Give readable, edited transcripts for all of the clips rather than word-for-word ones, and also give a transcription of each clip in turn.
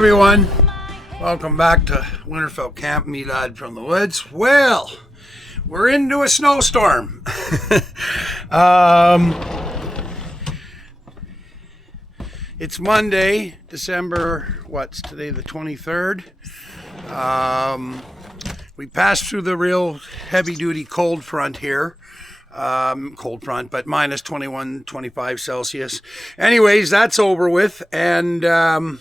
everyone, welcome back to Winterfell Camp, me lad from the woods. Well, we're into a snowstorm. It's Monday, December, what's today, the 23rd. We passed through the real heavy-duty cold front here. Cold front, but minus 21, 25 Celsius. Anyways, that's over with, and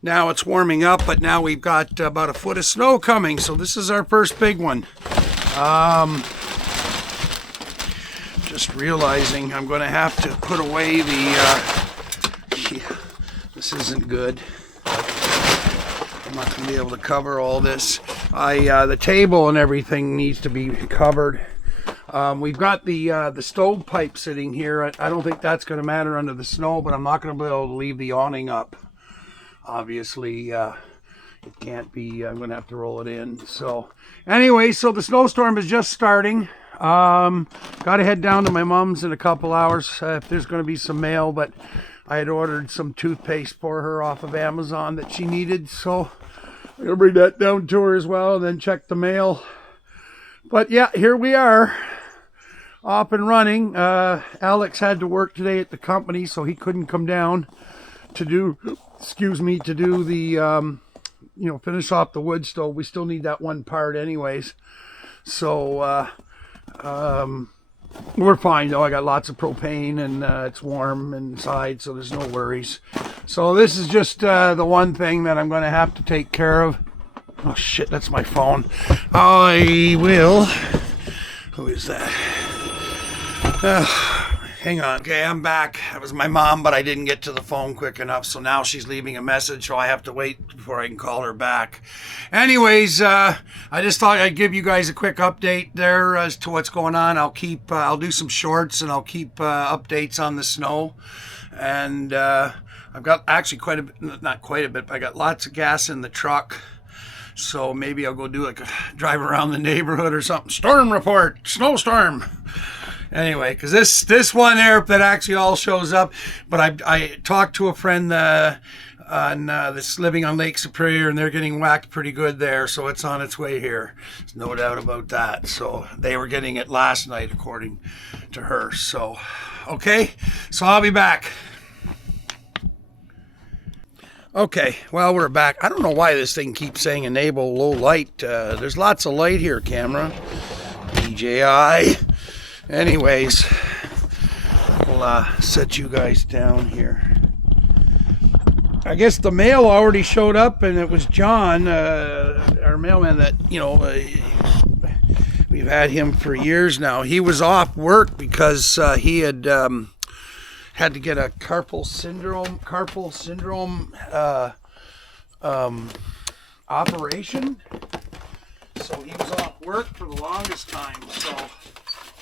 now it's warming up, but now we've got about a foot of snow coming, so this is our first big one. Just realizing I'm going to have to put away this isn't good. I'm not going to be able to cover all this. The table and everything needs to be covered. We've got the stove pipe sitting here. I don't think that's going to matter under the snow, but I'm not going to be able to leave the awning up. Obviously, it can't be. I'm going to have to roll it in. So anyway, so the snowstorm is just starting. Got to head down to my mom's in a couple hours if there's going to be some mail, but I had ordered some toothpaste for her off of Amazon that she needed, so I'm going to bring that down to her as well and then check the mail. But yeah, here we are, off and running. Alex had to work today at the company, so he couldn't come down to do the, finish off the wood stove. We still need that one part anyways. So, we're fine though. I got lots of propane and it's warm inside, so there's no worries. So this is just the one thing that I'm going to have to take care of. Oh shit, that's my phone. I will. Who is that? Hang on. Okay, I'm back. That was my mom, but I didn't get to the phone quick enough, so now she's leaving a message, so I have to wait before I can call her back. Anyways, I just thought I'd give you guys a quick update there as to what's going on. I'll do some shorts, and I'll keep updates on the snow. And I've got actually not quite a bit, but I got lots of gas in the truck. So maybe I'll go do like a drive around the neighborhood or something. Storm report, snowstorm. Anyway, because this one there that actually all shows up, but I talked to a friend that's living on Lake Superior, and they're getting whacked pretty good there, so it's on its way here. There's no doubt about that. So they were getting it last night, according to her. So, okay, so I'll be back. Okay, well, we're back. I don't know why this thing keeps saying enable low light. There's lots of light here, camera. DJI. Anyways, we'll set you guys down here. I guess the mail already showed up, and it was John, our mailman that, we've had him for years now. He was off work because he had to get a carpal syndrome operation. So he was off work for the longest time. So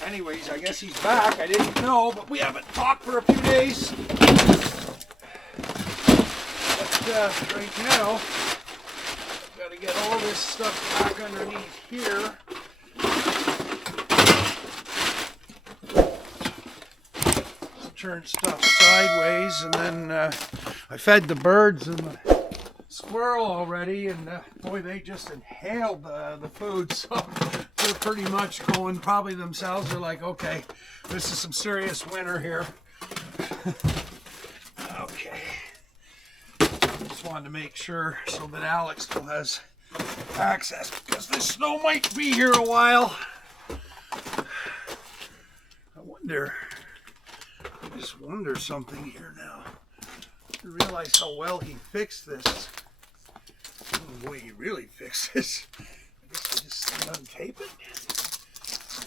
anyways, I guess he's back. I didn't know, but we haven't talked for a few days. But right now, got to get all this stuff back underneath here. Turn stuff sideways, and then I fed the birds and the squirrel already, and boy, they just inhaled the food, so they're pretty much going probably themselves. They're like, okay, this is some serious winter here. Okay, just wanted to make sure so that Alex still has access, because this snow might be here a while. I just wonder something here now. I realize how well he fixed this. Oh boy, he really fixed this. I guess I just untape it.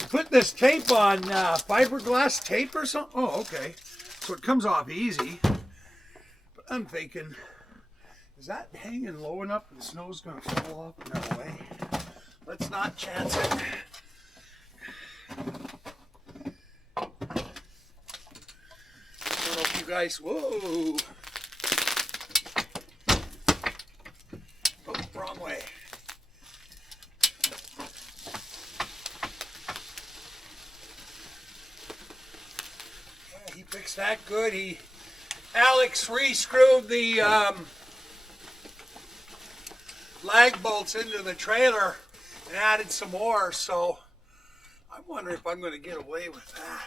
Put this tape on fiberglass tape or something. Oh, okay. So it comes off easy. But I'm thinking, is that hanging low enough that the snow's going to fall off? No way. Let's not chance it. Guys, whoa! Oh, wrong way. Yeah, he fixed that good. Alex re-screwed the lag bolts into the trailer and added some more, so I wonder if I'm going to get away with that.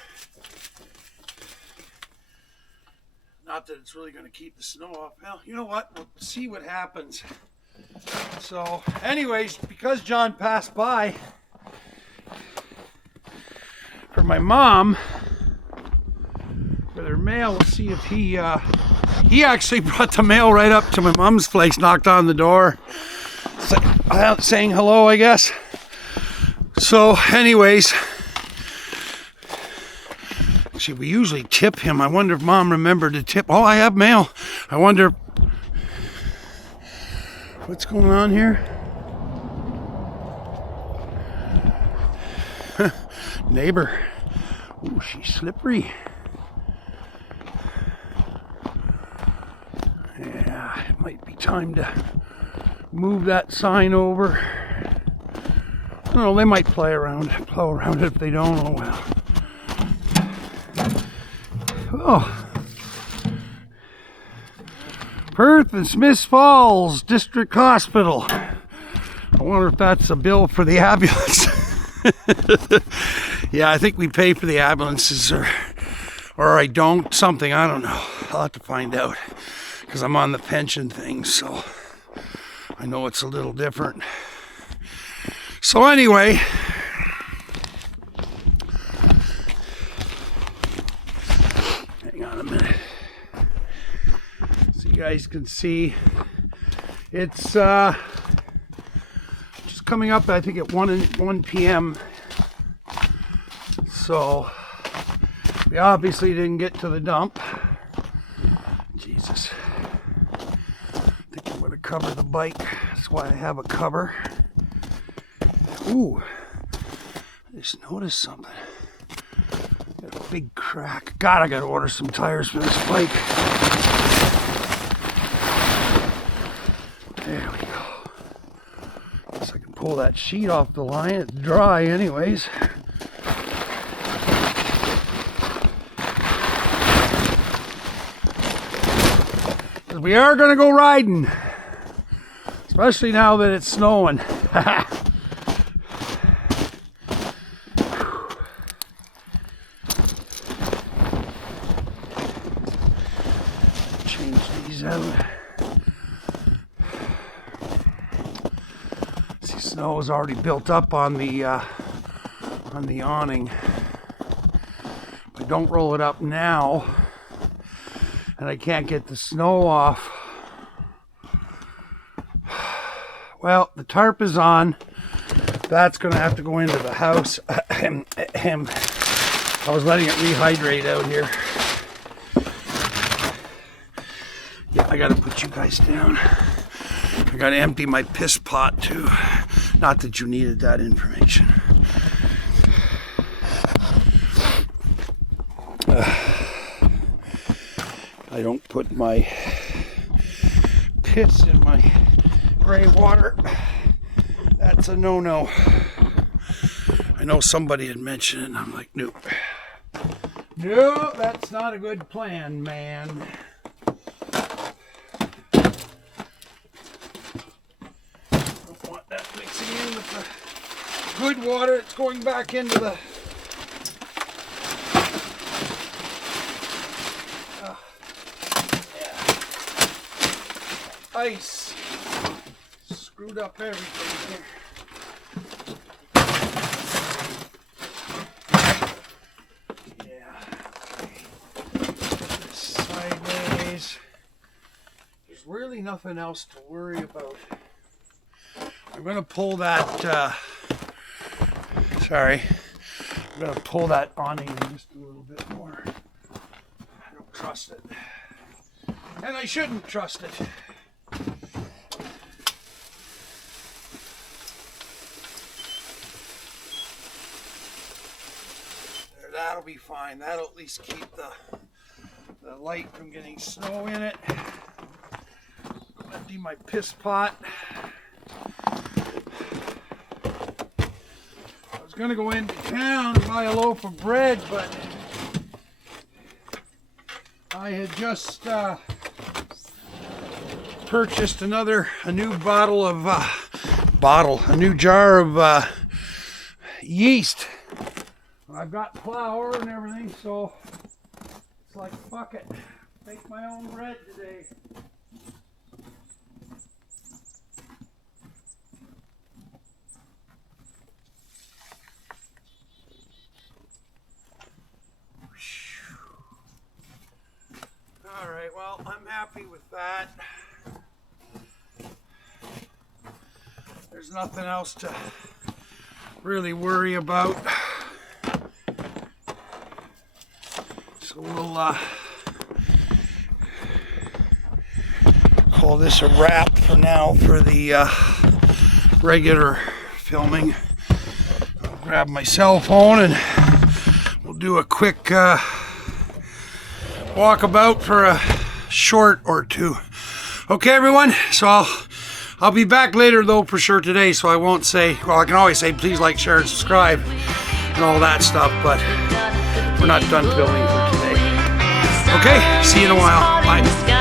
Not that it's really going to keep the snow off. Well, you know what? We'll see what happens. So, anyways, because John passed by for my mom for their mail, we'll see if he actually brought the mail right up to my mom's place, knocked on the door, saying hello, I guess. So, anyways, actually, we usually tip him. I wonder if Mom remembered to tip. Oh, I have mail. I wonder what's going on here. Neighbor. Ooh, she's slippery. Yeah, it might be time to move that sign over. I don't know, they might plow around it if they don't. Oh well. Oh. Perth and Smiths Falls District Hospital. I wonder if that's a bill for the ambulance. Yeah, I think we pay for the ambulances, or I don't, something, I don't know. I'll have to find out, because I'm on the pension thing, so I know it's a little different. So anyway, hang on a minute, so you guys can see it's just coming up, I think, at 1 p.m. So we obviously didn't get to the dump. Jesus, I think I'm going to cover the bike. That's why I have a cover. Ooh, I just noticed something. Got a big crack. God, I got to order some tires for this bike. There we go. Guess I can pull that sheet off the line. It's dry anyways. We are going to go riding, especially now that it's snowing. Change these out. See, snow is already built up on the awning. If I don't roll it up now, and I can't get the snow off, well, the tarp is on. That's going to have to go into the house. I was letting it rehydrate out here. Yeah, I got to put you guys down. I got to empty my piss pot too. Not that you needed that information. I don't put my piss in my gray water. That's a no-no. I know somebody had mentioned it, and I'm like, nope. No, that's not a good plan, man. Don't want that mixing in with the good water. It's going back into the... ice. Screwed up everything here. Yeah. Sideways. There's really nothing else to worry about. I'm going to pull that, sorry. I'm going to pull that awning just a little bit more. I don't trust it. And I shouldn't trust it. That'll be fine. That'll at least keep the light from getting snow in it. Empty my piss pot. I was gonna go into town and buy a loaf of bread, but I had just purchased a new jar of yeast. I've got flour and everything, so it's like, fuck it, make my own bread today. All right, well, I'm happy with that. There's nothing else to really worry about. So we'll call this a wrap for now for the regular filming. I'll grab my cell phone and we'll do a quick walkabout for a short or two. Okay, everyone, so I'll be back later though for sure today, so I won't say, well, I can always say please like, share, and subscribe and all that stuff, but we're not done filming for today. Okay, see you in a while. Bye.